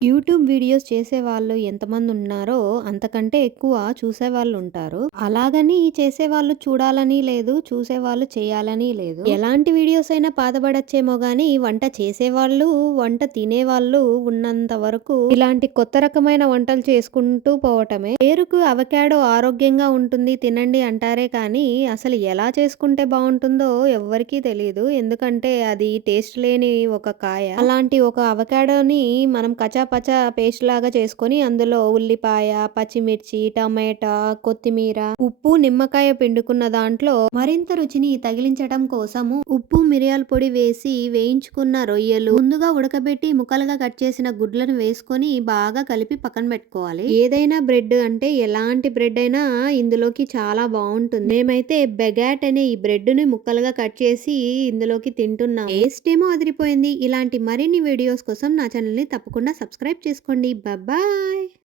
YouTube videos చేసేవాళ్ళు ఎంతమందున్నారో, అంతకంటే ఎక్కువ చూసేవాళ్ళుంటారు. అలాగని చేసేవాళ్ళు చూడాలని లేదు, చూసేవాళ్ళు చేయాలని లేదు. ఎలాంటి వీడియోస్ అయినా పాతబడచ్చేమో గానీ, వంట చేసేవాళ్ళు, వంట తినేవాళ్ళు ఉన్నంత వరకు ఇలాంటి కొత్త రకమైన వంటలు చేసుకుంటూ పోవటమే. పేరుకు అవకాడో ఆరోగ్యంగా ఉంటుంది తినండి అంటారే కానీ, అసలు ఎలా చేసుకుంటే బావుంటుందో ఎవ్వరికీ తెలీదు. ఎందుకంటే అది టేస్ట్ లేని ఒక కాయ. అలాంటి ఒక అవకాడోని మనం పచా పేస్ట్ లాగా చేసుకొని అందులో ఉల్లిపాయ, పచ్చిమిర్చి, టమాటా, కొత్తిమీర, ఉప్పు, నిమ్మకాయ పిండుకున్న దాంట్లో మరింత రుచిని తగిలించటం కోసము ఉప్పు, మిరియాల పొడి వేసి వేయించుకున్న రొయ్యలు, ముందుగా ఉడకబెట్టి ముక్కలుగా కట్ చేసిన గుడ్లను వేసుకొని బాగా కలిపి పక్కన పెట్టుకోవాలి. ఏదైనా బ్రెడ్ అంటే ఎలాంటి బ్రెడ్ అయినా ఇందులోకి చాలా బాగుంటుంది. మేమైతే బెగాట్ అనే ఈ బ్రెడ్ ని ముక్కలుగా కట్ చేసి ఇందులోకి తింటున్నాం. టేస్ట్ ఏమో అదిరిపోయింది. ఇలాంటి మరిన్ని వీడియోస్ కోసం నా ఛానల్ ని తప్పకుండా సబ్స్క్రైబ్ చేసుకోండి. బాయ్.